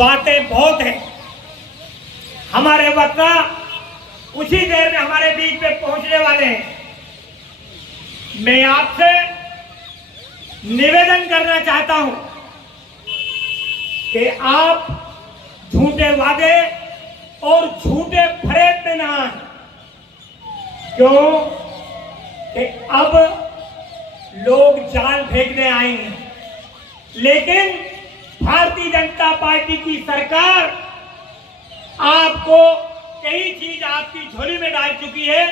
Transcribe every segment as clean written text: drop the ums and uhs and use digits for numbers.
बातें बहुत हैं। हमारे वक्ता उसी देर में हमारे बीच में पहुंचने वाले हैं। मैं आपसे निवेदन करना चाहता हूं कि आप झूठे वादे और झूठे फरेब में ना आए, क्यों कि अब लोग जाल फेंकने आएंगे। लेकिन भारतीय जनता पार्टी की सरकार आपको कई चीज आपकी झोली में डाल चुकी है,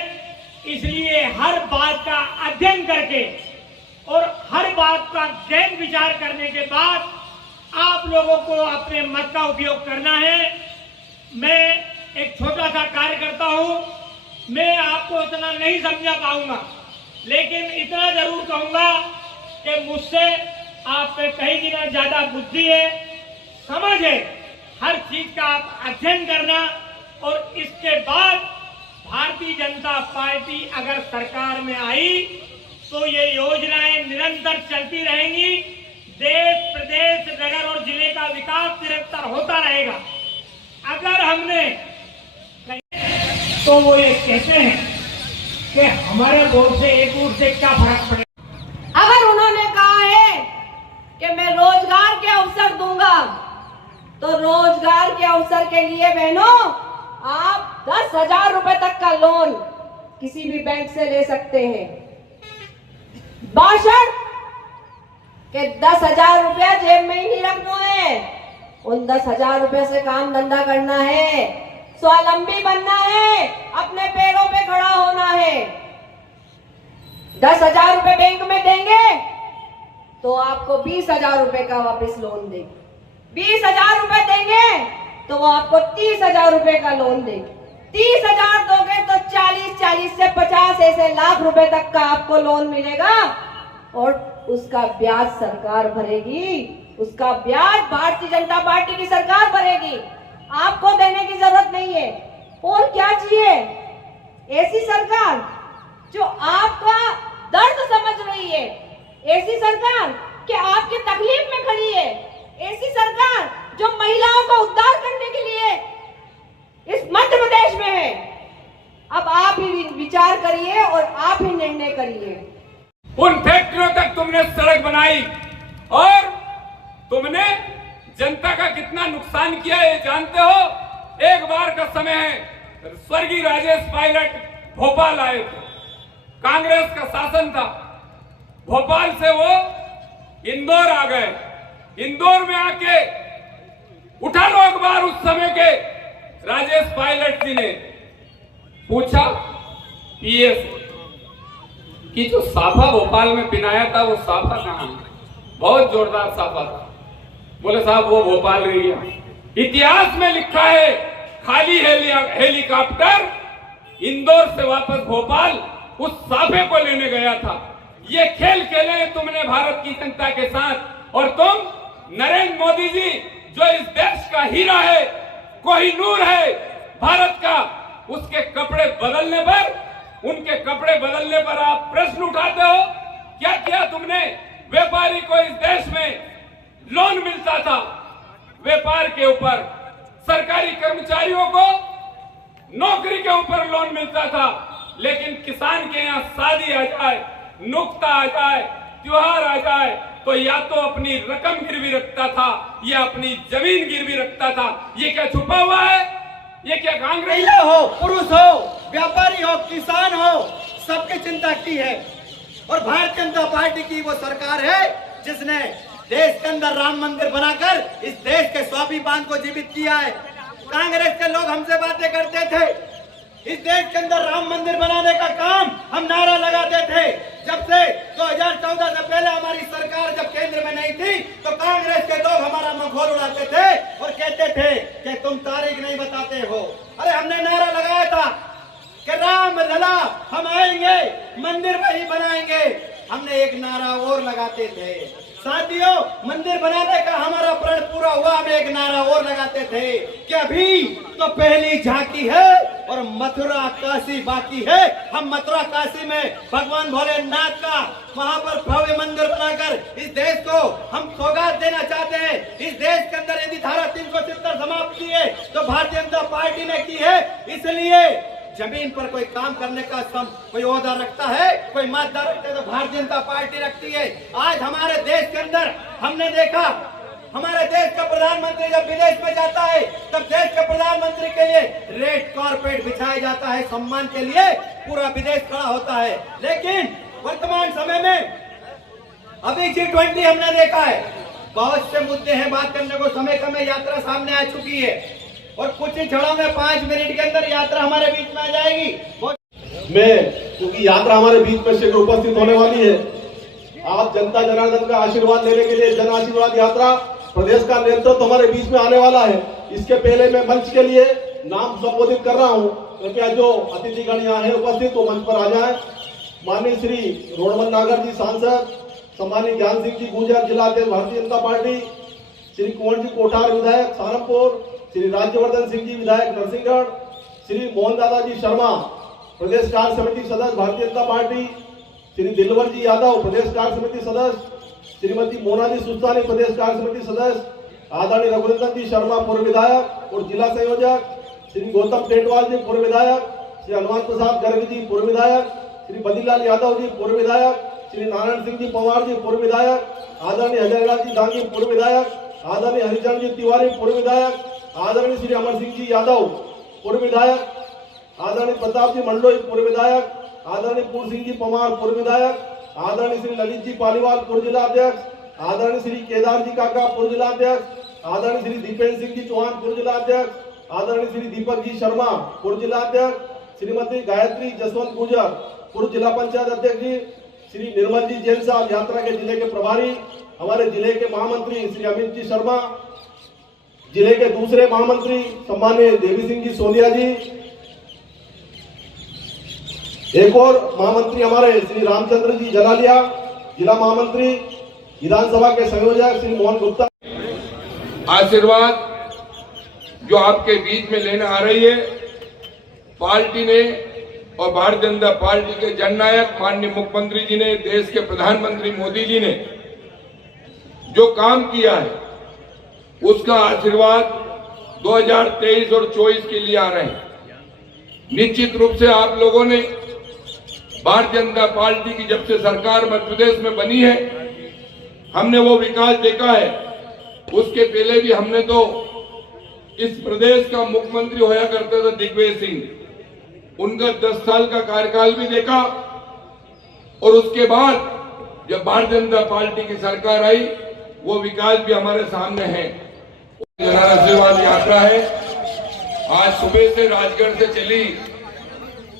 इसलिए हर बात का अध्ययन करके और हर बात का गहन विचार करने के बाद आप लोगों को अपने मत का उपयोग करना है। मैं एक छोटा सा कार्यकर्ता हूं, मैं आपको इतना नहीं समझा पाऊंगा, लेकिन इतना जरूर कहूंगा कि मुझसे आप पे कई गुना ज्यादा बुद्धि है, समझ है। हर चीज का आप अध्ययन करना और इसके बाद भारतीय जनता पार्टी अगर सरकार में आई तो ये योजनाएं निरंतर चलती रहेंगी। देश, प्रदेश, नगर और जिले का विकास निरंतर होता रहेगा। अगर हमने तो वो ये कहते हैं कि हमारे वोट से एक वोट से क्या फर्क पड़ेगा। अगर उन्होंने कहा है कि मैं रोजगार के अवसर दूंगा, तो रोजगार के अवसर के लिए बहनों आप 10,000 रुपए तक का लोन किसी भी बैंक से ले सकते हैं। बाशर्त के 10,000 रुपया जेब में ही नहीं रखना है, उन 10,000 रुपए से काम धंधा करना है, स्वावलंबी बनना है, अपने पैरों पे खड़ा होना है। 10,000 रुपए बैंक में देंगे तो आपको 20,000 रुपए का वापस लोन देंगे। 20,000 रुपए देंगे तो वो आपको 30,000 रुपए का लोन देंगे। 30,000 दोगे तो 40 से 50 ऐसे लाख रुपए तक का आपको लोन मिलेगा और उसका ब्याज सरकार भरेगी। उसका ब्याज भारतीय जनता पार्टी की सरकार भरेगी, आपको देने की जरूरत नहीं है। और क्या चाहिए? ऐसी सरकार जो आपका दर्द समझ रही है, ऐसी सरकार कि आपकी तकलीफ में खड़ी है, ऐसी सरकार जो महिलाओं का उद्धार करने के लिए इस मध्य प्रदेश में है। अब आप ही विचार करिए और आप ही निर्णय करिए। उन फैक्ट्रियों तक तुमने सड़क बनाई और तुमने जनता का कितना नुकसान किया ये जानते हो। एक बार का समय है, स्वर्गीय राजेश पायलट भोपाल आए थे, कांग्रेस का शासन था। भोपाल से वो इंदौर आ गए। इंदौर में आके उठा लो अखबार, उस समय के राजेश पायलट जी ने पूछा पीएस कि जो साफा भोपाल में पिनाया था वो साफा कहां है? बहुत जोरदार साफा था। बोले साहब वो भोपाल रही है। इतिहास में लिखा है खाली हेलीकॉप्टर इंदौर से वापस भोपाल उस साफे को लेने गया था। ये खेल खेले तुमने भारत की जनता के साथ, और तुम नरेंद्र मोदी जी जो इस देश का हीरा है, कोहिनूर है भारत का, उसके कपड़े बदलने पर, उनके कपड़े बदलने पर आप प्रश्न उठाते हो। क्या किया तुमने? व्यापारी को इस देश में लोन मिलता था व्यापार के ऊपर, सरकारी कर्मचारियों को नौकरी के ऊपर लोन मिलता था, लेकिन किसान के यहाँ शादी आ जाए, नुक्ता आ जाए, त्योहार आ जाए तो या तो अपनी रकम गिरवी रखता था या अपनी जमीन गिरवी रखता था। ये क्या छुपा हुआ है? ये क्या कांग्रेस? महिला हो, पुरुष हो, व्यापारी हो, किसान हो, सबकी चिंता की है। और भारतीय जनता पार्टी की वो सरकार है जिसने देश के अंदर राम मंदिर बनाकर इस देश के स्वाभिमान को जीवित किया है। कांग्रेस के लोग हमसे बातें करते थे, इस देश के अंदर राम मंदिर बनाने का काम हम नारा लगाते थे। जब से 2014 से पहले हमारी सरकार जब केंद्र में नहीं थी तो कांग्रेस के लोग हमारा मखौल उड़ाते थे और कहते थे कि तुम तारीख नहीं बताते हो। अरे हमने नारा लगाया था कि राम लला हम आएंगे, मंदिर वही बनाएंगे। हमने एक नारा और लगाते थे, साथियों मंदिर बनाने का हमारा प्रण पूरा पूरा हुआ हम एक नारा और लगाते थे कि अभी तो पहली झांकी है और मथुरा काशी बाकी है। हम मथुरा काशी में भगवान भोलेनाथ का वहां पर भव्य मंदिर बनाकर इस देश को हम सौगात देना चाहते हैं। इस देश के अंदर यदि धारा 370 समाप्त की है तो भारतीय जनता पार्टी ने की है। इसलिए जमीन पर कोई काम करने का कोई ओहदा रखता है, कोई मादा रखता है तो भारतीय जनता पार्टी रखती है। आज हमारे देश के अंदर हमने देखा, हमारे देश का प्रधानमंत्री जब विदेश में जाता है तब देश के प्रधानमंत्री के लिए रेड कारपेट बिछाया जाता है, सम्मान के लिए पूरा विदेश खड़ा होता है। लेकिन वर्तमान समय में अभी G20 हमने देखा है, बहुत से मुद्दे हैं, बात करने को समय कम है, यात्रा सामने आ चुकी है और कुछ ही क्षणों में 5 मिनट के अंदर यात्रा हमारे बीच में आ जाएगी। क्योंकि यात्रा हमारे बीच में शीघ्र उपस्थित होने वाली है। आप जनता जनार्दन का आशीर्वाद लेने के लिए जन आशीर्वाद यात्रा प्रदेश का नेतृत्व हमारे बीच में आने वाला है। इसके पहले मैं मंच के लिए नाम संबोधित कर रहा हूं, कृपया जो अतिथिगण यहाँ है उपस्थित वो मंच पर आ जाए। माननीय श्री रोडमल नागर जी सांसद, सम्मानित ज्ञान सिंह जी गुजर जिला अध्यक्ष भारतीय जनता पार्टी, श्री कुंवर जी कोठार विधायक सहारनपुर, श्री राज्यवर्धन सिंह जी विधायक नरसिंहगढ़, श्री मोहन दादा जी शर्मा प्रदेश कार्य समिति सदस्य भारतीय जनता पार्टी, श्री दिलवर जी यादव प्रदेश कार्य समिति सदस्य, श्रीमती मोना जी सुस्तानी प्रदेश कार्य समिति सदस्य, आदरणीय रघुनंदन जी शर्मा पूर्व विधायक और जिला संयोजक, श्री गौतम टेटवाल जी पूर्व विधायक, श्री हनुमान प्रसाद गर्ग जी पूर्व विधायक, श्री बदीलाल यादव जी पूर्व विधायक, श्री नारायण सिंह जी पवार जी पूर्व विधायक, आदरणीय अजयलाल जी डांगी पूर्व विधायक, आदरणीय हरिचंद जी तिवारी पूर्व विधायक, आदरणीय श्री अमर सिंह जी यादव पूर्व विधायक, आदरणीय प्रताप जी मंडलोई पूर्व विधायक, आदरणीय पूर्ण सिंह जी पवार पूर्व विधायक, आदरणीय श्री ललित जी पालीवाल पूर्व जिला अध्यक्ष, आदरणीय श्री केदार जी काका पूर्व जिला अध्यक्ष, आदरणीय श्री दीपेंद्र सिंह जी चौहान पूर्व जिला अध्यक्ष, आदरणीय श्री दीपक जी शर्मा पूर्व जिला अध्यक्ष, श्रीमती गायत्री जसवंत गुजर पूर्व जिला पंचायत अध्यक्ष जी, श्री निर्मल जी जैन साहब यात्रा के जिले के प्रभारी, हमारे जिले के महामंत्री श्री अमित जी शर्मा, जिले के दूसरे महामंत्री सम्मान्य देवी सिंह जी सोनिया जी, एक और महामंत्री हमारे श्री रामचंद्र जी जलालिया, जिला महामंत्री, विधानसभा के संयोजक श्री मोहन गुप्ता। आशीर्वाद जो आपके बीच में लेने आ रही है, पार्टी ने और भारतीय जनता पार्टी के जननायक माननीय मुख्यमंत्री जी ने, देश के प्रधानमंत्री मोदी जी ने जो काम किया है उसका आशीर्वाद 2023 और 24 के लिए आ रहे हैं। निश्चित रूप से आप लोगों ने भारतीय जनता पार्टी की जब से सरकार मध्य प्रदेश में बनी है, हमने वो विकास देखा है। उसके पहले भी हमने तो इस प्रदेश का मुख्यमंत्री होया करते थे दिग्विजय सिंह, उनका 10 साल का कार्यकाल भी देखा और उसके बाद जब भारतीय जनता पार्टी की सरकार आई वो विकास भी हमारे सामने है। जन आशीर्वाद यात्रा है, आज सुबह से राजगढ़ से चली,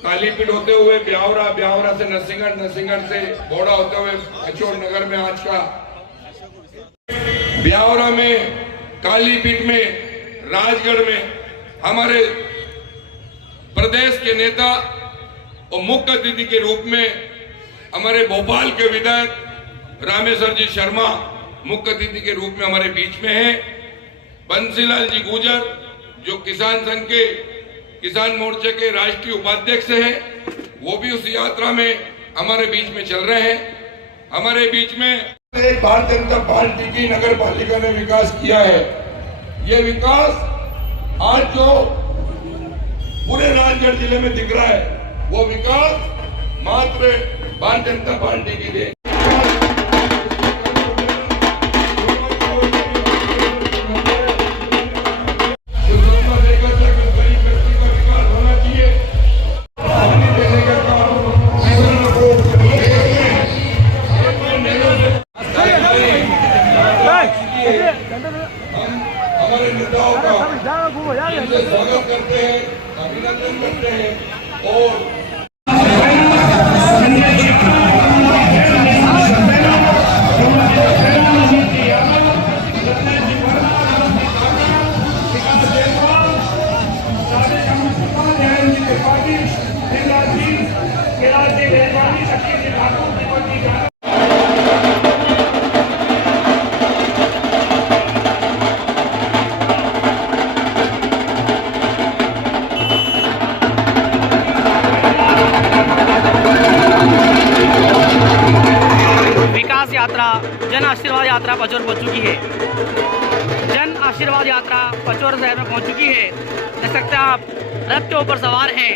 कालीपीठ होते हुए ब्यावरा, ब्यावरा से नरसिंहगढ़, नरसिंहगढ़ से बोड़ा होते हुए अचोर नगर में, आज का ब्यावरा में, कालीपीठ में, राजगढ़ में हमारे प्रदेश के नेता और मुख्य अतिथि के रूप में हमारे भोपाल के विधायक रामेश्वर जी शर्मा मुख्य अतिथि के रूप में हमारे बीच में हैं। बंसीलाल जी गुजर जो किसान संघ के किसान मोर्चे के राष्ट्रीय उपाध्यक्ष हैं, वो भी उस यात्रा में हमारे बीच में चल रहे हैं। हमारे बीच में भारतीय जनता पार्टी की नगर पालिका ने विकास किया है। ये विकास आज जो पूरे राजगढ़ जिले में दिख रहा है वो विकास मात्र भारतीय जनता पार्टी की देन। हमारे नेताओं का स्वागत करते हैं, अभिनंदन करते हैं और आशीर्वाद यात्रा पचौर शहर में पहुंच चुकी है। देख सकते हैं आप रथ के ऊपर सवार हैं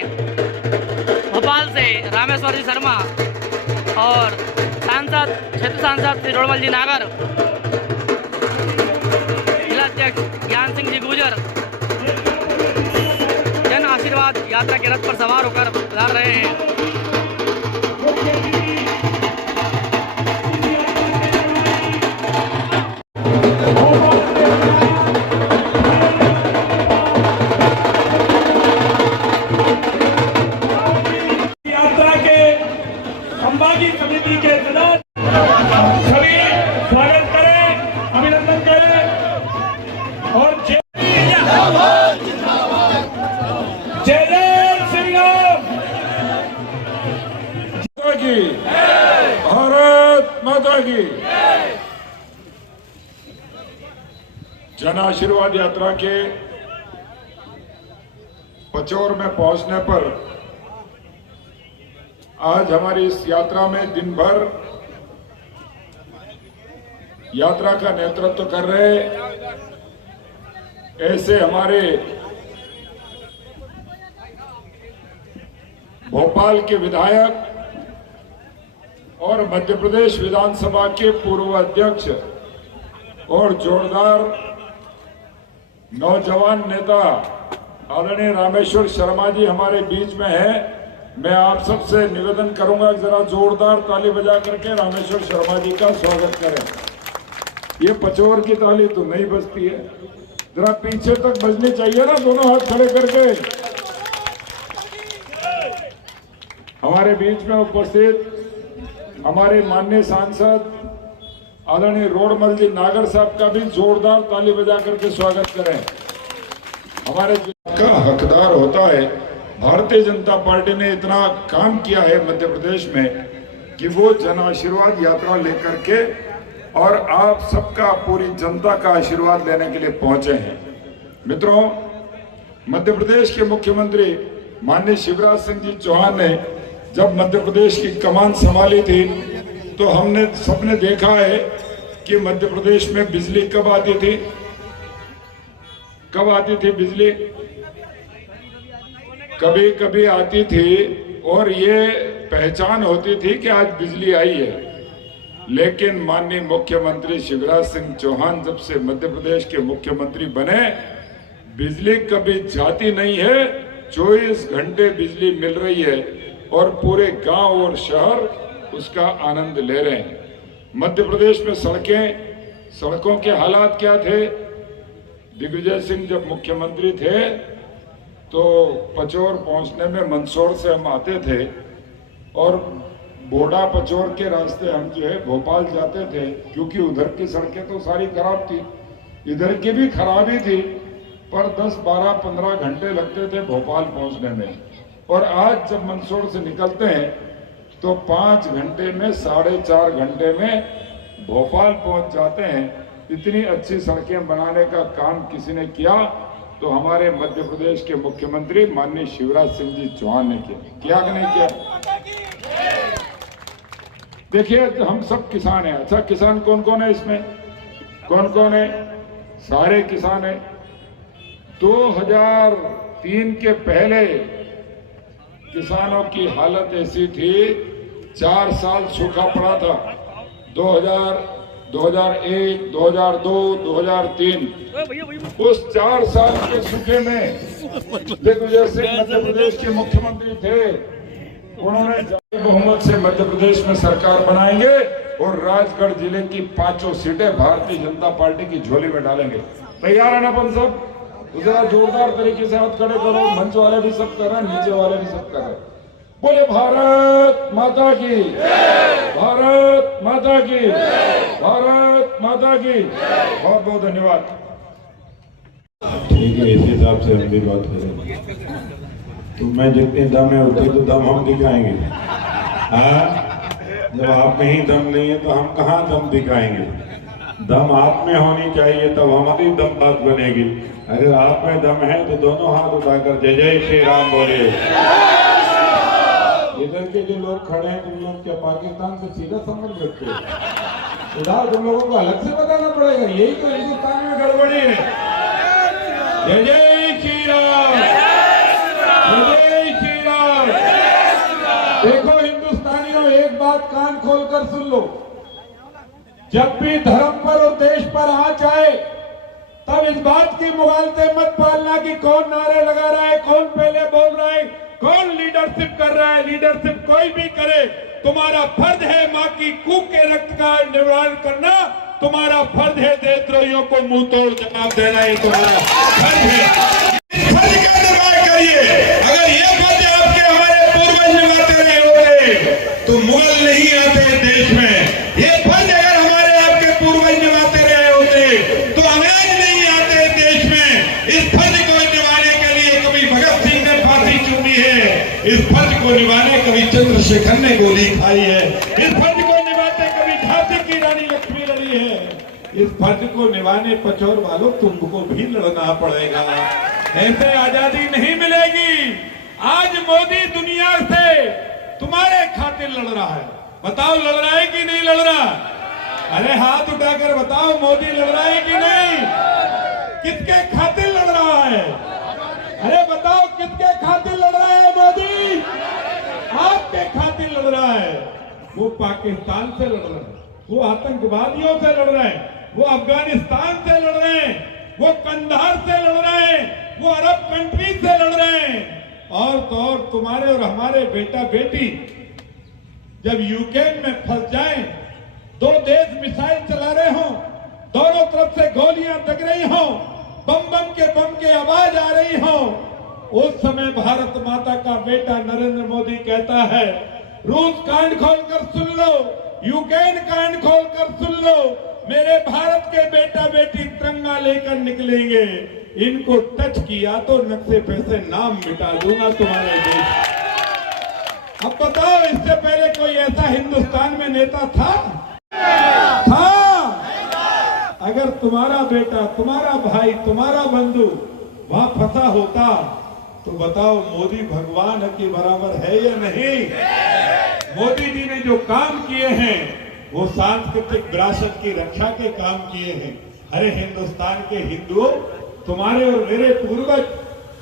भोपाल से रामेश्वर जी शर्मा और सांसद क्षेत्र सांसद श्री रोडमल जी नागर, जिला अध्यक्ष ज्ञान सिंह जी गुजर जन आशीर्वाद यात्रा के रथ पर सवार होकर पधार रहे हैं। यात्रा के संभागी समिति के सदस्य सभी स्वागत करें, अभिनंदन करें और जय जय श्री राम की भारत माता की। जन आशीर्वाद यात्रा के पचौर में पहुंचने पर आज हमारी इस यात्रा में दिन भर यात्रा का नेतृत्व कर रहे ऐसे हमारे भोपाल के विधायक और मध्य प्रदेश विधानसभा के पूर्व अध्यक्ष और जोरदार नौजवान नेता आदरणीय रामेश्वर शर्मा जी हमारे बीच में हैं। मैं आप सबसे निवेदन करूंगा जरा जोरदार ताली बजा करके रामेश्वर शर्मा जी का स्वागत करें। ये पचौर की ताली तो नहीं बजती है, जरा पीछे तक बजनी चाहिए ना, दोनों हाथ खड़े करके। हमारे बीच में उपस्थित हमारे माननीय सांसद आदरणीय रोडमल जी नागर साहब का भी जोरदार ताली बजा करके स्वागत करें। हमारे का हकदार होता है। भारतीय जनता पार्टी ने इतना काम किया है मध्य प्रदेश में कि वो जन आशीर्वाद यात्रा लेकर के और आप सबका, पूरी जनता का आशीर्वाद लेने के लिए पहुंचे हैं। मित्रों, मध्य प्रदेश के मुख्यमंत्री माननीय शिवराज सिंह जी चौहान ने जब मध्य प्रदेश की कमान संभाली थी तो हमने सबने देखा है कि मध्य प्रदेश में बिजली कब आती थी, बिजली कभी कभी आती थी और ये पहचान होती थी कि आज बिजली आई है। लेकिन माननीय मुख्यमंत्री शिवराज सिंह चौहान जब से मध्य प्रदेश के मुख्यमंत्री बने, बिजली कभी जाती नहीं है, 24 घंटे बिजली मिल रही है और पूरे गांव और शहर उसका आनंद ले रहे हैं। मध्य प्रदेश में सड़कों के हालात क्या थे? दिग्विजय सिंह जब मुख्यमंत्री थे तो पचौर पहुंचने में मंदसौर से हम आते थे और बोडा पचौर के रास्ते हम जो है भोपाल जाते थे, क्योंकि उधर की सड़कें तो सारी खराब थी, इधर की भी खराबी थी, पर 10, 12, 15 घंटे लगते थे भोपाल पहुंचने में। और आज जब मंदसौर से निकलते हैं तो 5 घंटे में, 4.5 घंटे में भोपाल पहुंच जाते हैं। इतनी अच्छी सड़कें बनाने का काम किसी ने किया तो हमारे मध्य प्रदेश के मुख्यमंत्री माननीय शिवराज सिंह जी चौहान ने किया कि नहीं किया? देखिए, हम सब किसान हैं। अच्छा, किसान कौन कौन है इसमें? कौन कौन है? सारे किसान हैं। 2003 के पहले किसानों की हालत ऐसी थी, 4 साल सूखा पड़ा था। 2000, 2001, 2002, 2003, उस 4 साल के सूखे में दिग्विजय सिंह मध्य प्रदेश के मुख्यमंत्री थे। उन्होंने जाती बहुमत से मध्य प्रदेश में सरकार बनाएंगे और राजगढ़ जिले की 5 सीटें भारतीय जनता पार्टी की झोली में डालेंगे। तैयार है ना अपन सब? जरा जोरदार तरीके से हाथ खड़े करो। मंच वाले भी सब कर रहे हैं, नीचे वाले भी सब कर रहे हैं। बोले भारत माता की, भारत माता की, भारत माता की। बहुत बहुत धन्यवाद। ठीक है, इस हिसाब से हम भी बात करेंगे। तो मैं जितने दम है उतने तो दम हम दिखाएंगे। हाँ, जब आप में ही दम नहीं है तो हम कहाँ दम दिखाएंगे? दम आप में होनी चाहिए, तब हमारी दम बात बनेगी। अगर आप में दम है तो दोनों हाथ उठाकर जय जय श्री राम बोलिए। इधर के जो लोग खड़े हैं, तुम लोग क्या पाकिस्तान से सीधा संबंध रखते हो? उधर तुम लोगों को अलग से बताना पड़ेगा। यही तो हिंदुस्तान में गड़बड़ी है। जय जय श्री राम, जय श्री राम। देखो हिंदुस्तानियों, एक बात कान खोलकर सुन लो। जब भी धर्म पर और देश पर आंच आए, तब इस बात की मुगालते मत पालना कि कौन नारे लगा रहा है, कौन पहले बोल रहा है, कौन लीडरशिप कर रहा है। लीडरशिप कोई भी करे, तुम्हारा फर्ज है मां की कूक के रक्त का निवारण करना, तुम्हारा फर्ज है देशद्रोहियों को मुंह तोड़ जवाब देना, ये तुम्हारा फर्ज है। इस फर्ज का निर्वाह करिए। अगर ये फर्ज आपके हमारे पूर्वज निभाते रहे होते तो मुगल नहीं आते देश में। ये फर्ज अगर हमारे आपके पूर्वज निभाते रहे होते तो अंग्रेज नहीं आते देश में। इस फर्ज को निभाने के लिए कभी भगत सिंह ने फांसी चूमी है, इस फर्ज को निभाने कभी चंद्रशेखर ने गोली खाई है, इस फर्ज को निभाते कभी झांसी की रानी लक्ष्मी लड़ी है। इस फर्ज को निभाने पचौर वालों तुमको भी लड़ना पड़ेगा, ऐसे आजादी नहीं मिलेगी। आज मोदी दुनिया से तुम्हारे खातिर लड़ रहा है, बताओ लड़ रहा है कि नहीं लड़ रहा? अरे हाथ उठाकर बताओ, मोदी लड़ रहा है कि नहीं? किसके खातिर लड़ रहा है? अरे बताओ किसके खातिर लड़ रहा है मोदी? आपके खातिर लड़ रहा है। वो पाकिस्तान से लड़ रहा है, वो आतंकवादियों से लड़ रहे हैं, वो अफगानिस्तान से लड़ रहे हैं, वो कंधार से लड़ रहे हैं, वो अरब कंट्री से लड़ रहे हैं। और तो और तुम्हारे और हमारे बेटा बेटी जब यूक्रेन में फंस जाएं, दो देश मिसाइल चला रहे हों, दोनों तरफ से गोलियां दग रही हों, बम के आवाज आ रही हो, उस समय भारत माता का बेटा नरेंद्र मोदी कहता है, रूस कान खोलकर सुन लो, यूक्रेन कान खोलकर सुन लो, मेरे भारत के बेटा बेटी तिरंगा लेकर निकलेंगे। इनको टच किया तो नक्शे पे से नाम मिटा दूंगा तुम्हारे देश। अब बताओ, इससे पहले कोई ऐसा हिंदुस्तान में नेता था? अगर तुम्हारा बेटा, तुम्हारा भाई, तुम्हारा बंधु वहां फंसा होता तो बताओ मोदी भगवान के बराबर है या नहीं? मोदी जी ने जो काम किए हैं वो सांस्कृतिक विरासत की रक्षा के काम किए हैं। अरे हिंदुस्तान के हिंदुओं, तुम्हारे और मेरे पूर्वज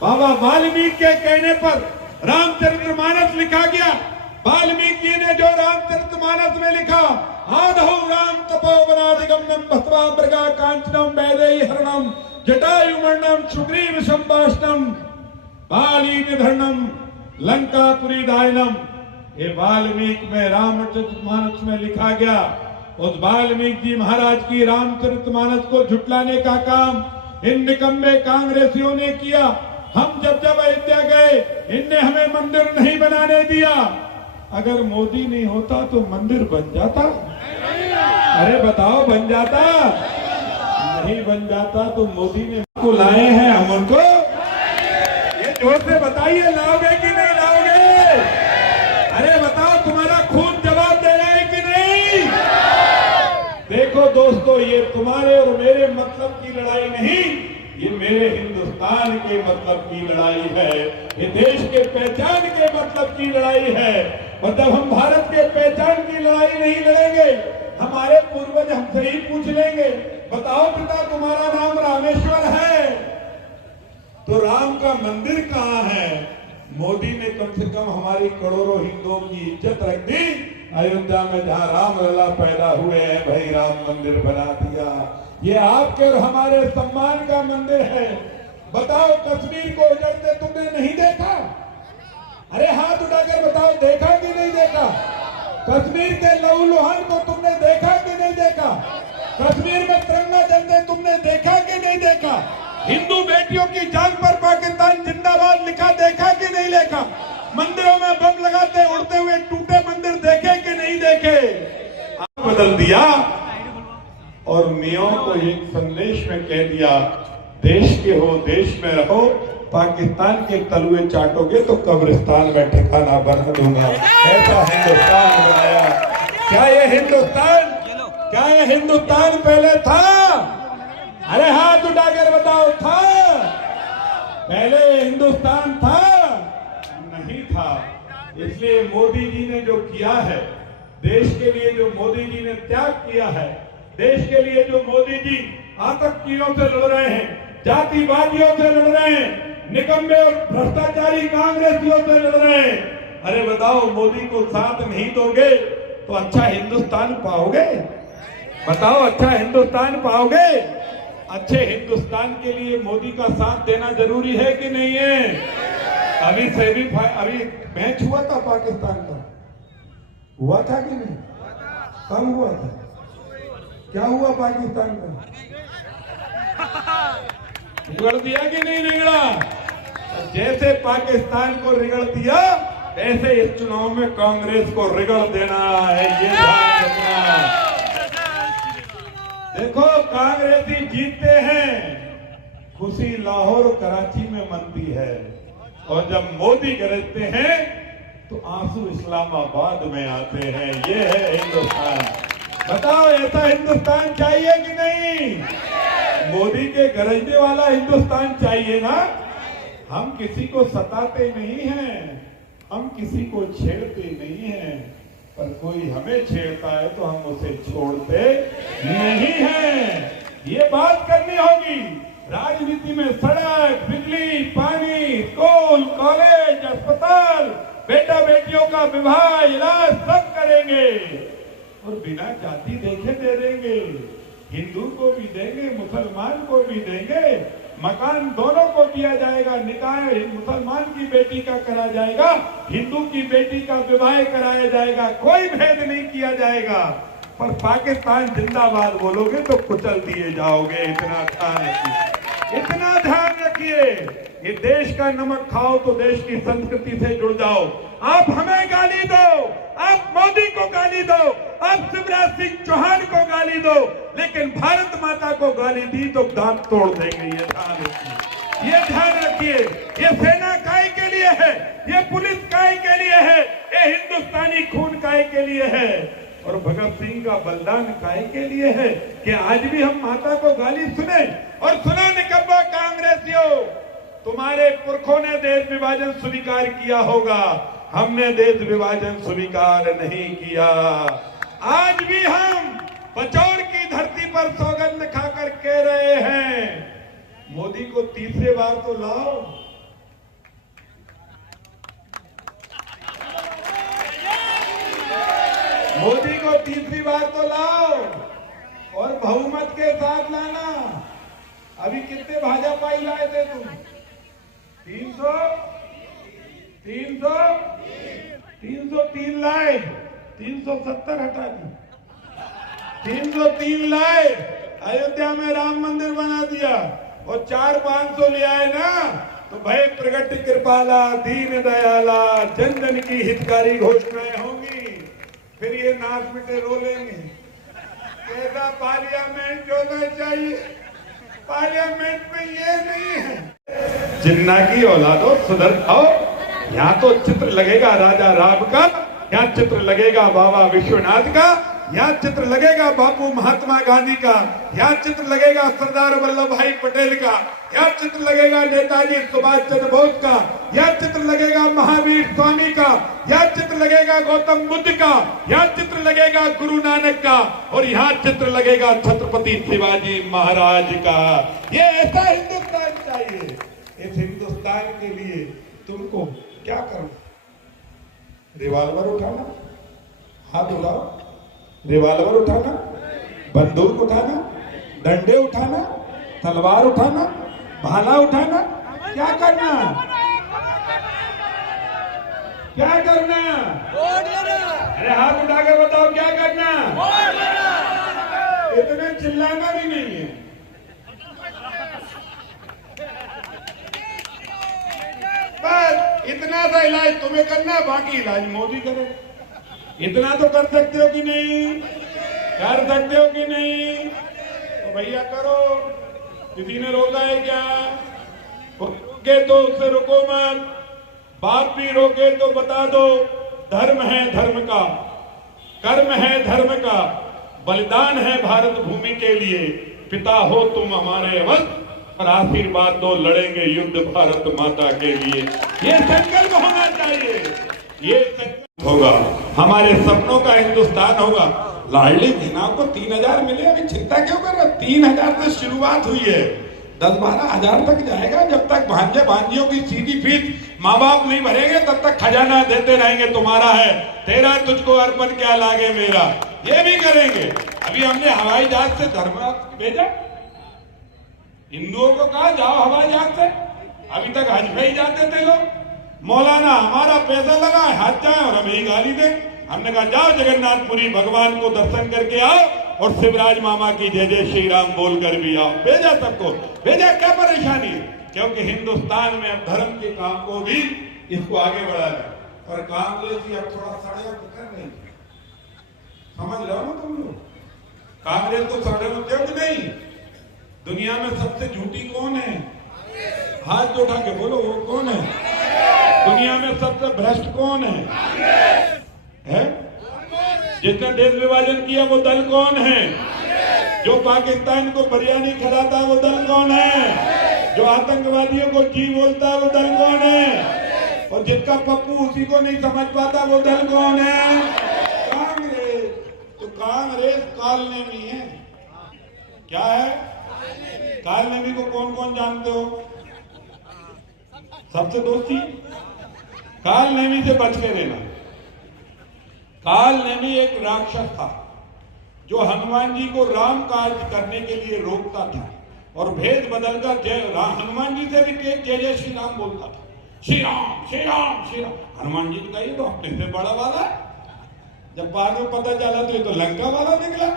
बाबा वाल्मीकि के कहने पर रामचरितमानस लिखा गया। वाल्मीकि ने जो रामचरितमानस में लिखा, आदौ राम तपोवनादिगम्यं भस्वा मृगा कांचनम वैदेही हरणम जटायुमर्णम सुग्रीव संभाषणम बाली निधर्णम लंकापुरी दायनम, ये वाल्मीकि में रामचरितमानस में लिखा गया। उस वाल्मीकि जी महाराज की रामचरितमानस को झुटलाने का काम इन निकम्मे कांग्रेसियों ने किया। हम जब अयोध्या गए, इनने हमें मंदिर नहीं बनाने दिया। अगर मोदी नहीं होता तो मंदिर बन जाता? अरे बताओ, बन जाता? नहीं बन जाता तो मोदी ने को लाए हैं हम उनको। ये जोर से बताइए, लाओगे कि नहीं लाओगे? अरे बताओ, तुम्हारा खून जवाब दे रहा है कि नहीं? देखो दोस्तों, ये तुम्हारे और मेरे मतलब की लड़ाई नहीं, ये मेरे हिंदुस्तान के मतलब की लड़ाई है, ये देश के पहचान के मतलब की लड़ाई है। और जब हम भारत के पहचान की लड़ाई नहीं लड़ेंगे, हमारे पूर्वज हमसे ही पूछ लेंगे, बताओ पिता तुम्हारा नाम रामेश्वर है तो राम का मंदिर कहाँ है? मोदी ने कम से कम हमारी करोड़ों हिंदुओं की इज्जत रख दी। अयोध्या में जहाँ राम लला पैदा हुए हैं, भाई राम मंदिर बना दिया। ये आपके और हमारे सम्मान का मंदिर है। बताओ, कश्मीर को उजड़ते तुमने नहीं देखा? अरे हाथ उठाकर बताओ, देखा कि नहीं देखा? कश्मीर के लहूलुहान को तुमने देखा कि नहीं देखा? कश्मीर में तिरंगा झंडे तुमने देखा कि नहीं देखा? हिंदू बेटियों की जान पर पाकिस्तान जिंदाबाद लिखा देखा कि नहीं देखा? मंदिरों में बम लगाते उड़ते हुए टूटे मंदिर देखे कि नहीं देखे? बदल दिया और मियों को एक संदेश में कह दिया, देश के हो, देश में रहो, पाकिस्तान के तलुए चाटोगे तो कब्रिस्तान में ठिकाना बना दूंगा। ऐसा हिंदुस्तान बनाया। क्या ये हिंदुस्तान पहले था? अरे हाथ उठाकर बताओ, था? पहले हिंदुस्तान था? नहीं था। इसलिए मोदी जी ने जो किया है, देश के लिए जो मोदी जी ने त्याग किया है, देश के लिए जो मोदी जी आतंकियों से लड़ रहे हैं, जातिवादियों से लड़ रहे हैं, निकम्मे और भ्रष्टाचारी कांग्रेसियों से लड़ रहे हैं। अरे बताओ, मोदी को साथ नहीं दोगे तो अच्छा हिंदुस्तान पाओगे? बताओ, अच्छा हिंदुस्तान पाओगे? अच्छे हिंदुस्तान के लिए मोदी का साथ देना जरूरी है कि नहीं है? अभी मैच हुआ था पाकिस्तान का, हुआ था कि नहीं? कब हुआ था? क्या हुआ पाकिस्तान का? रिगड़ दिया कि नहीं रिगड़ा? जैसे पाकिस्तान को रिगड़ दिया, ऐसे इस चुनाव में कांग्रेस को रिगड़ देना है, ये ध्यान रखना। देखो, कांग्रेसी जीतते हैं, खुशी लाहौर कराची में मनती है, और जब मोदी गरजते हैं तो आंसू इस्लामाबाद में आते हैं। ये है हिंदुस्तान। बताओ, ऐसा हिंदुस्तान चाहिए कि नहीं? मोदी के गरजने वाला हिंदुस्तान चाहिए ना? हम किसी को सताते नहीं हैं, हम किसी को छेड़ते नहीं हैं, पर कोई हमें छेड़ता है तो हम उसे छोड़ते नहीं हैं। ये बात करनी होगी। राजनीति में सड़क, बिजली, पानी, स्कूल, कॉलेज, अस्पताल, बेटा बेटियों का विवाह, इलाज सब करेंगे, और बिना जाति देखे दे देंगे। हिंदू को भी देंगे, मुसलमान को भी देंगे, मकान दोनों को दिया जाएगा, निकाह मुसलमान की बेटी का करा जाएगा, हिंदू की बेटी का विवाह कराया जाएगा, कोई भेद नहीं किया जाएगा। पर पाकिस्तान जिंदाबाद बोलोगे तो कुचल दिए जाओगे। इतना ध्यान रखिए, इतना ध्यान रखिए। ये देश का नमक खाओ तो देश की संस्कृति से जुड़ जाओ। आप हमें गाली दो, आप मोदी को गाली दो, आप शिवराज सिंह चौहान को गाली दो, लेकिन भारत माता को गाली दी तो दांत तोड़ देंगे। ये ध्यान रखिए, ये ध्यान रखिए। ये सेना काय के लिए है, ये पुलिस काय के लिए है, ये हिंदुस्तानी खून काय के लिए है, और भगत सिंह का बलिदान काय के लिए है कि आज भी हम माता को गाली सुने। और सुना निकम्मा कांग्रेसियों, तुम्हारे पुरखों ने देश विभाजन स्वीकार किया होगा, हमने देश विभाजन स्वीकार नहीं किया। आज भी हम बचौर की धरती पर सौगंध खाकर कह रहे हैं, मोदी को तीसरे बार तो लाओ। मोदी को तीसरी बार तो लाओ, और बहुमत के साथ लाना। अभी कितने भाजपा लाए थे तुम? 303 लाए, 370 हटा दी, 303 लाए, अयोध्या में राम मंदिर बना दिया, और 400-500 ले आए ना, तो भय प्रगट कृपाला दीन दयाला जन जन की हितकारी घोषणाएं होंगी। फिर ये नाक मिटे रोलेंगे, कैसा पार्लियामेंट होना चाहिए, पार्लियामेंट में ये नहीं है। जिन्ना की औलादो सुधर जाओ। यहाँ तो चित्र लगेगा राजा राम का, यहाँ चित्र लगेगा बाबा विश्वनाथ का, यहाँ चित्र लगेगा बापू महात्मा गांधी का, यहाँ चित्र लगेगा सरदार वल्लभ भाई पटेल का, यहाँ चित्र लगेगा नेताजी सुभाष चंद्र बोस का, यहाँ चित्र लगेगा महावीर स्वामी का, यहाँ चित्र लगेगा गौतम बुद्ध का, यहाँ चित्र लगेगा गुरु नानक का, और यहाँ चित्र लगेगा छत्रपति शिवाजी महाराज का। ये ऐसा हिंदुस्तान चाहिए। इस हिंदुस्तान के लिए तुमको क्या करना? रिवॉल्वर उठाना, हाथ उठाओ, रिवॉल्वर उठाना, बंदूक उठाना, डंडे उठाना, तलवार उठाना, भाला उठाना, क्या करना? क्या करना? अरे हाथ उठाकर बताओ क्या करना? इतने चिल्लाना भी नहीं है। बस इतना सा इलाज तुम्हें करना, बाकी इलाज मोदी करे। इतना तो कर सकते हो कि नहीं? कर सकते हो कि नहीं? तो भैया करो। किसी ने रोका है क्या? रोके तो उससे रुको मत। बाप भी रोके तो बता दो, धर्म है धर्म का, कर्म है धर्म का, बलिदान है भारत भूमि के लिए। पिता हो तुम हमारे अवश्य, और आशीर्वाद दो, लड़ेंगे युद्ध भारत माता के लिए। ये संकल्प होना चाहिए, ये संकल्प होगा, हमारे सपनों का हिंदुस्तान होगा। लाडली बहना को 3000 मिले, अभी चिंता क्यों कर रहे हो? 3000 से शुरुआत हुई है, 10-12 हजार तक जाएगा। जब तक भांजे भांजियों की सीधी फीस माँ बाप नहीं भरेंगे तब तक खजाना देते रहेंगे, तुम्हारा है तेरा, तुझको अर्पण क्या लागे मेरा, ये भी करेंगे। अभी हमने हवाई जहाज से धर्म भेजा, हिंदुओं को कहा जाओ हवाई जहाज से, अभी तक हज पे ही जाते थे लोग। मौलाना हमारा पैसा लगा हाथ जाए और हमें ही गाली दे। हमने कहा जाओ जगन्नाथपुरी भगवान को दर्शन करके आओ और शिवराज मामा की जय जय श्री राम बोल कर भी आओ। भेजा सबको, भेजा, क्या परेशानी है? क्योंकि हिंदुस्तान में अब धर्म के काम को भी इसको आगे बढ़ाना है। पर कांग्रेस ही अब थोड़ा षड्यंत्र कर रही है, समझ रहे हो ना तुम लोग? कांग्रेस को षड्यंत्र क्यों नहीं? दुनिया में सबसे झूठी कौन है? हाथ उठा के बोलो, वो कौन है? दुनिया में सबसे भ्रष्ट कौन है? जिसने देश विभाजन किया वो दल कौन है? जो पाकिस्तान को बिरयानी खिलाता वो दल कौन है? जो आतंकवादियों को जी बोलता है वो दल कौन है? और जिसका पप्पू उसी को नहीं समझ पाता वो दल कौन है? कांग्रेस। तो कांग्रेस कालनेमी है। क्या है? कालनेमी को कौन कौन जानते हो? सबसे दोस्ती, कालनेमी से बच के रहना। कालनेमी एक राक्षस था जो हनुमान जी को राम कार्य करने के लिए रोकता था और भेद बदलकर हनुमान जी से भी जय जय श्री राम बोलता था। श्री राम श्री राम श्री राम। हनुमान जी ने कहा ये तो अपने से बड़ा वाला है। जब बाद में पता चला तो ये तो लंका वाला निकला।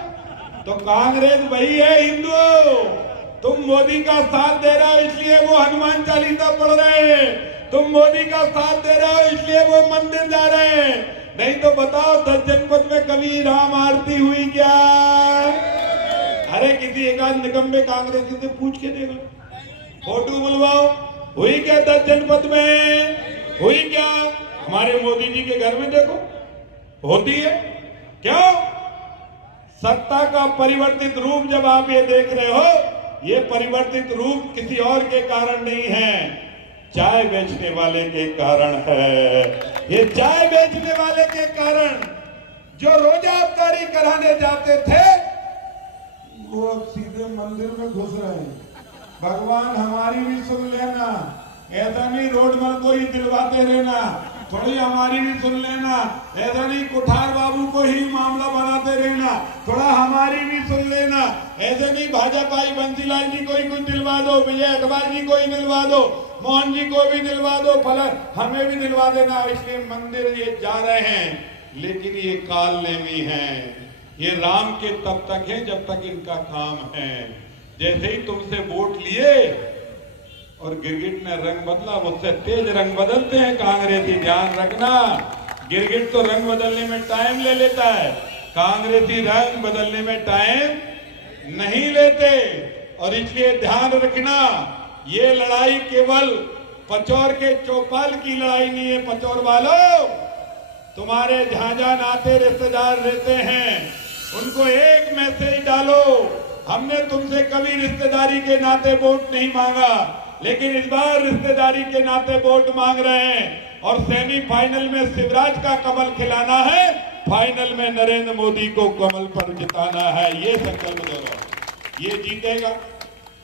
तो कांग्रेस वही है हिंदुओं। तुम मोदी का साथ दे रहे हो इसलिए वो हनुमान चालीसा पढ़ रहे हैं, तुम मोदी का साथ दे रहे हो इसलिए वो मंदिर जा रहे हैं। नहीं तो बताओ 10 जनपद में कभी राम आरती हुई क्या? अरे किसी एक आध निकम्मे कांग्रेसी से पूछ के देखो, फोटो बुलवाओ, हुई क्या 10 जनपद में? हुई क्या? हमारे मोदी जी के घर में देखो, होती है। क्यों? सत्ता का परिवर्तित रूप जब आप ये देख रहे हो, ये परिवर्तित रूप किसी और के कारण नहीं है, चाय बेचने वाले के कारण है। ये चाय बेचने वाले के कारण जो रोजा अफ्तारी कराने जाते थे वो अब सीधे मंदिर में घुस रहे हैं। भगवान हमारी भी सुन लेना, ऐसा नहीं रोड पर कोई दिलवाते रहना, थोड़ी हमारी भी सुन लेना। ऐसा नहीं कुठार बाबू को ही मामला बनाते रहना, थोड़ा हमारी भी सुन लेना। ऐसे नहीं भाजपाई बंसीलाल जी को ही कुछ दिलवा दो, विजय अखबार जी को ही दिलवा दो, मोहन जी को भी दिलवा दो, फलन हमें भी दिलवा देना। इसलिए मंदिर ये जा रहे हैं, लेकिन ये कालनेमी हैं। ये राम के तब तक हैं जब तक इनका काम है। जैसे ही तुमसे वोट लिए और गिरगिट ने रंग बदला, मुझसे तेज रंग बदलते हैं कांग्रेसी, ध्यान रखना। गिरगिट तो रंग बदलने में टाइम ले लेता है, कांग्रेसी रंग बदलने में टाइम नहीं लेते। और इसलिए ध्यान रखना, ये लड़ाई केवल पचौर के चौपाल की लड़ाई नहीं है। पचौर वालों, तुम्हारे जहां जहां नाते रिश्तेदार रहते हैं उनको एक मैसेज डालो, हमने तुमसे कभी रिश्तेदारी के नाते वोट नहीं मांगा, लेकिन इस बार रिश्तेदारी के नाते वोट मांग रहे हैं। और सेमीफाइनल में शिवराज का कमल खिलाना है, फाइनल में नरेंद्र मोदी को कमल पर जिताना है। ये संकल्प ले रहा हूं, ये जीतेगा।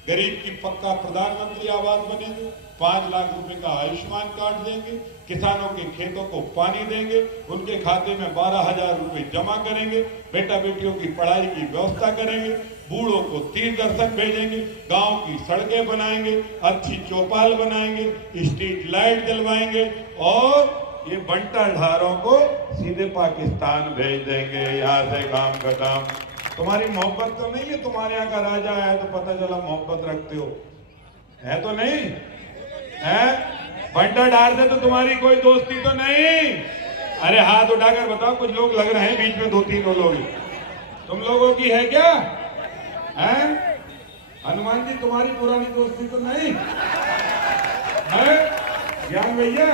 गरीब की पक्का प्रधानमंत्री आवास बनेंगे, 5 लाख रुपए का आयुष्मान कार्ड देंगे, किसानों के खेतों को पानी देंगे, उनके खाते में 12,000 रुपए जमा करेंगे, बेटा बेटियों की पढ़ाई की व्यवस्था करेंगे, बूढ़ों को तीर्थ दर्शन भेजेंगे, गांव की सड़कें बनाएंगे, अच्छी चौपाल बनाएंगे, स्ट्रीट लाइट जलवाएंगे और ये बंटा ढारों को सीधे पाकिस्तान भेज देंगे। यहाँ से काम खत्म। तुम्हारी मोहब्बत तो नहीं है, तुम्हारे यहाँ का राजा है तो पता चला मोहब्बत रखते हो, है तो नहीं है? बंटा ढार से तो तुम्हारी कोई दोस्ती तो नहीं। अरे हाथ उठाकर बताओ, कुछ लोग लग रहे हैं बीच में 2-3 लोग, तुम लोगों की है क्या? है हनुमान जी तुम्हारी पुरानी दोस्ती तो नहीं है? ज्ञान भैया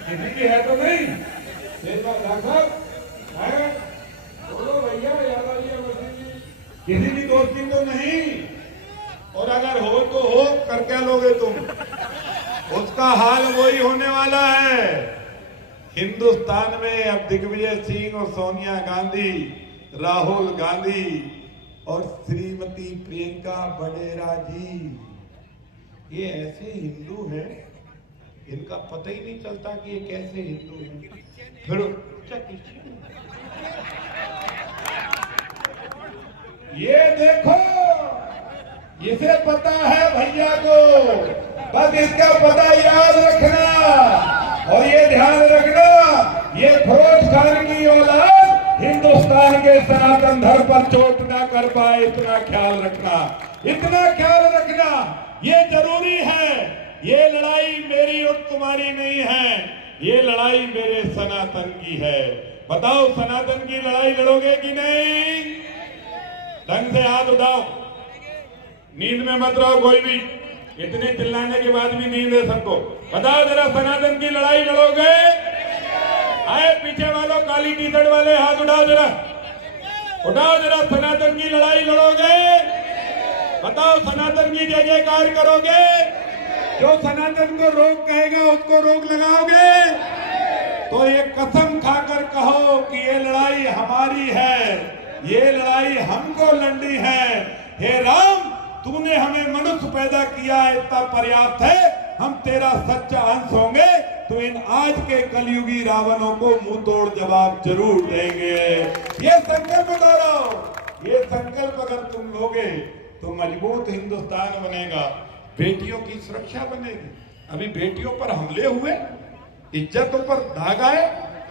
किसी की है तो नहीं? है बोलो भैया, याद आ गया किसी की दोस्ती तो नहीं। और अगर हो तो हो, कर क्या लोगे तुम? उसका हाल वही होने वाला है। हिंदुस्तान में अब दिग्विजय सिंह और सोनिया गांधी, राहुल गांधी और श्रीमती प्रियंका वडेरा जी ये ऐसे हिंदू हैं, इनका पता ही नहीं चलता कि ये कैसे हिंदू हैं। फिर ये देखो, इसे पता है भैया को, बस इसका पता याद रखना और ये ध्यान रखना, ये फिरोज खान की औलाद हिंदुस्तान के सनातन धर्म पर चोट ना कर पाए, इतना ख्याल रखना, इतना ख्याल रखना। ये जरूरी है। ये लड़ाई मेरी और तुम्हारी नहीं है, ये लड़ाई मेरे सनातन की है। बताओ, सनातन की लड़ाई लड़ोगे कि नहीं? ढंग से हाथ उठाओ, नींद में मत रहो कोई भी। इतने चिल्लाने के बाद भी नींद है सबको। बताओ जरा, सनातन की लड़ाई लड़ोगे? आए पीछे वालों, काली टी शर्ट वाले, हाथ उठाओ जरा, उठाओ जरा। सनातन की लड़ाई लड़ोगे? बताओ, सनातन की जय जयकार करोगे? जो सनातन को रोक कहेगा उसको रोक लगाओगे? तो ये कसम खाकर कहो कि ये लड़ाई हमारी है, ये लड़ाई हमको लड़नी है। हे राम, तूने हमें मनुष्य पैदा किया है, इतना पर्याप्त है। हम तेरा सच्चा अंश होंगे तो इन आज के कलयुगी रावणों को मुंह तोड़ जवाब जरूर देंगे। ये संकल्प दोहराओ। ये संकल्प अगर तुम लोगे तो मजबूत हिंदुस्तान बनेगा, बेटियों की सुरक्षा बनेगी। अभी बेटियों पर हमले हुए, इज्जतों पर दाग आए,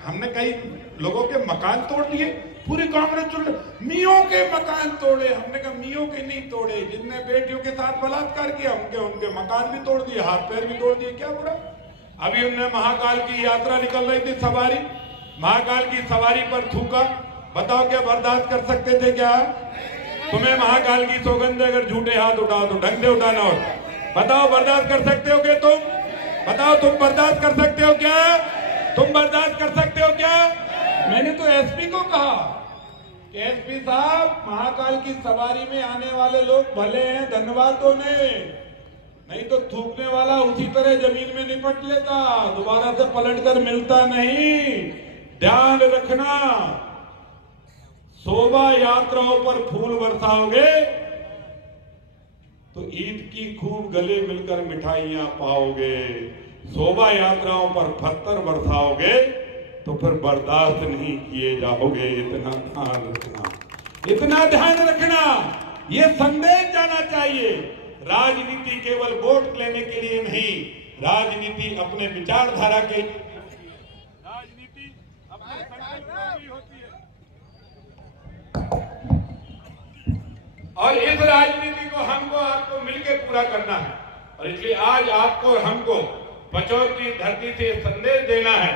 हमने कई लोगों के मकान तोड़ दिए, पूरी कांग्रेस चुन मियों के मकान तोड़े। हमने कहा मियों के नहीं तोड़े, जिनने बेटियों के साथ बलात्कार किया उनके मकान भी तोड़ दिए, हाथ पैर भी तोड़ दिए, क्या बुरा। अभी उनने महाकाल की यात्रा निकल रही थी, सवारी, महाकाल की सवारी पर थूका। बताओ क्या बर्दाश्त कर सकते थे क्या? तुम्हें महाकाल की सौगंध, अगर झूठे हाथ उठाओ तो ढंग से उठाना हो। बताओ बर्दाश्त कर सकते हो क्या तुम? बताओ तुम बर्दाश्त कर सकते हो क्या? तुम बर्दाश्त कर सकते हो क्या? मैंने तो एसपी को कहा कि एसपी साहब, महाकाल की सवारी में आने वाले लोग भले हैं, धन्यवाद तो नहीं तो थूकने वाला उसी तरह जमीन में निपट लेता, दोबारा से पलटकर मिलता नहीं। ध्यान रखना, शोभा यात्राओं पर फूल बरसाओगे तो ईद की खूब गले मिलकर मिठाइयां पाओगे। शोभा यात्राओं पर पत्थर बरसाओगे तो फिर बर्दाश्त नहीं किए जाओगे। इतना ध्यान रखना, इतना ध्यान रखना। ये संदेश जाना चाहिए, राजनीति केवल वोट लेने के लिए नहीं, राजनीति अपने विचारधारा के, राजनीति अपने संकल्प की होती है। और इस राजनीति को हमको आपको मिलकर पूरा करना है। और इसलिए आज आपको और हमको बचौर की धरती से संदेश देना है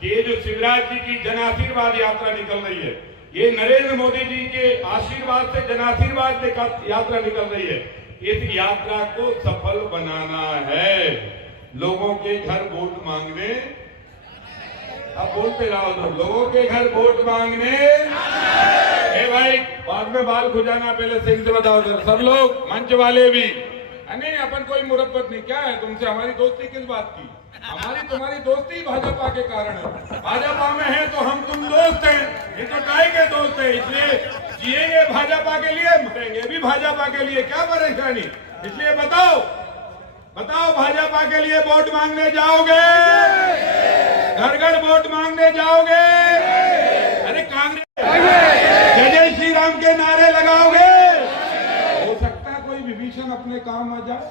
कि ये जो शिवराज जी की जन आशीर्वाद यात्रा निकल रही है, ये नरेंद्र मोदी जी के आशीर्वाद से जन आशीर्वाद यात्रा निकल रही है, इस यात्रा को सफल बनाना है। लोगों के घर वोट मांगने, अब बोलते रहो तो, लोगों के घर वोट मांगने। भाई बाद में बाल खुजाना, पहले सही से बताओ सब लोग, मंच वाले भी। नहीं, अपन कोई मुरब्बत नहीं। क्या है तुमसे हमारी दोस्ती किस बात की? हमारी तुम्हारी दोस्ती भाजपा के कारण है। भाजपा में है तो हम तुम दोस्त हैं, ये तो काय के दोस्त हैं। इसलिए जिएंगे भाजपा के लिए, मरेंगे भी भाजपा के लिए, क्या परेशानी। इसलिए बताओ भाजपा के लिए वोट मांगने जाओगे? घर घर वोट मांगने जाओगे? अरे कांग्रेस जय जय श्री राम के नारे लगाओगे? हो सकता है कोई विभीषण अपने काम आ जाए।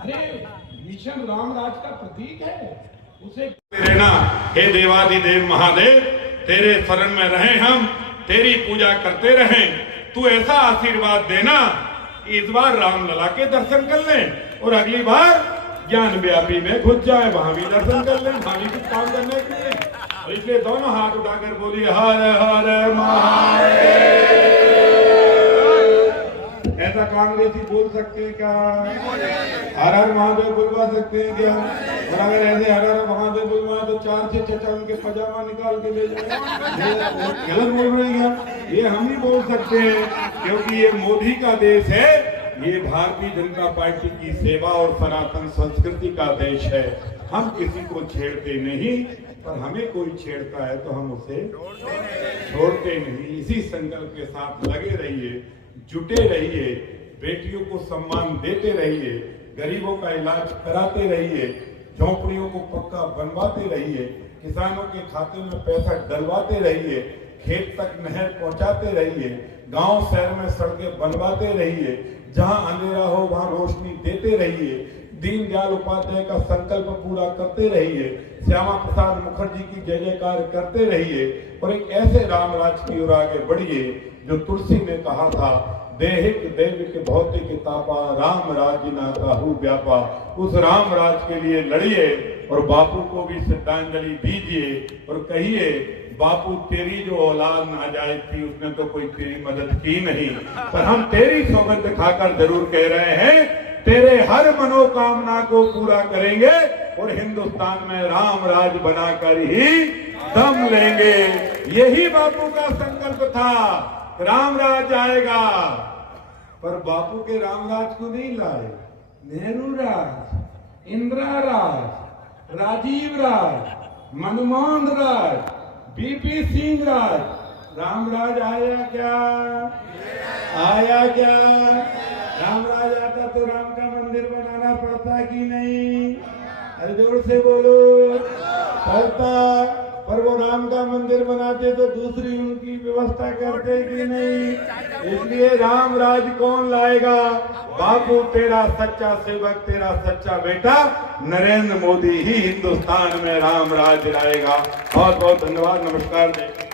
अरे विभीषण राम राज का प्रतीक है, उसे रहना। हे देवाधिदेव महादेव, तेरे शरण में रहे हम, तेरी पूजा करते रहें। तू ऐसा आशीर्वाद देना कि इस बार रामलला के दर्शन कर लें और अगली बार ज्ञान व्यापी में घुस जाए, वहां भी दर्शन कर लें, वहां भी कुछ काम करने के लिए। इसलिए दोनों हाथ उठाकर बोलिए हर हर महादेव। ऐसा कांग्रेसी बोल सकते हैं क्या? हर हर महादेव बुलवा सकते हैं क्या? और अगर ऐसे हर हर महादेव बुलवाए तो 4 से 6 उनके पजामा निकाल के ले जाए। गलत बोल रहे हैं क्या? ये हम ही बोल सकते हैं, क्योंकि ये मोदी का देश है, ये भारतीय जनता पार्टी की सेवा और सनातन संस्कृति का देश है। हम किसी को छेड़ते नहीं, पर हमें कोई छेड़ता है तो हम उसे छोड़ते नहीं। इसी संकल्प के साथ लगे रहिए, जुटे रहिए, बेटियों को सम्मान देते रहिए, गरीबों का इलाज कराते रहिए, झोंपड़ियों को पक्का बनवाते रहिए, किसानों के खाते में पैसा डलवाते रहिए, खेत तक नहर पहुंचाते रहिए, गांव शहर में सड़कें बनवाते रहिए, जहां अंधेरा हो वहां रोशनी देते रहिए, दीनदयाल उपाध्याय का संकल्प पूरा करते रहिए, श्यामा प्रसाद मुखर्जी की जय जयकार करते रहिए और एक ऐसे राम राज की ओर आगे बढ़िए जो तुलसी ने कहा था, देहिक दैविक भौतिक तापा राम राज्य ना काहू व्यापा। उस राम राज के लिए लड़िए और बापू को भी श्रद्धांजलि दीजिए और कहिए, बापू तेरी जो औलाद नाजायज थी उसने तो कोई तेरी मदद की नहीं, पर हम तेरी सौगंध खाकर जरूर कह रहे हैं, तेरे हर मनोकामना को पूरा करेंगे और हिंदुस्तान में राम राज बनाकर ही दम लेंगे। यही बापू का संकल्प था, राम राज आएगा। पर बापू के राम राज को नहीं लाए, नेहरू राज, इंदिरा राज, राजीव राज, मनमोहन राज, बीपी सिंह राज। राम राज आया क्या? आया क्या? राम राज आता तो राम का मंदिर बनाना पड़ता कि नहीं? अरे जोर से बोलो। पड़ता, पर वो राम का मंदिर बनाते तो दूसरी उनकी व्यवस्था करते कि नहीं? इसलिए राम राज कौन लाएगा? बापू तेरा सच्चा सेवक, तेरा सच्चा बेटा नरेंद्र मोदी ही हिंदुस्तान में राम राज लाएगा। बहुत बहुत धन्यवाद, नमस्कार।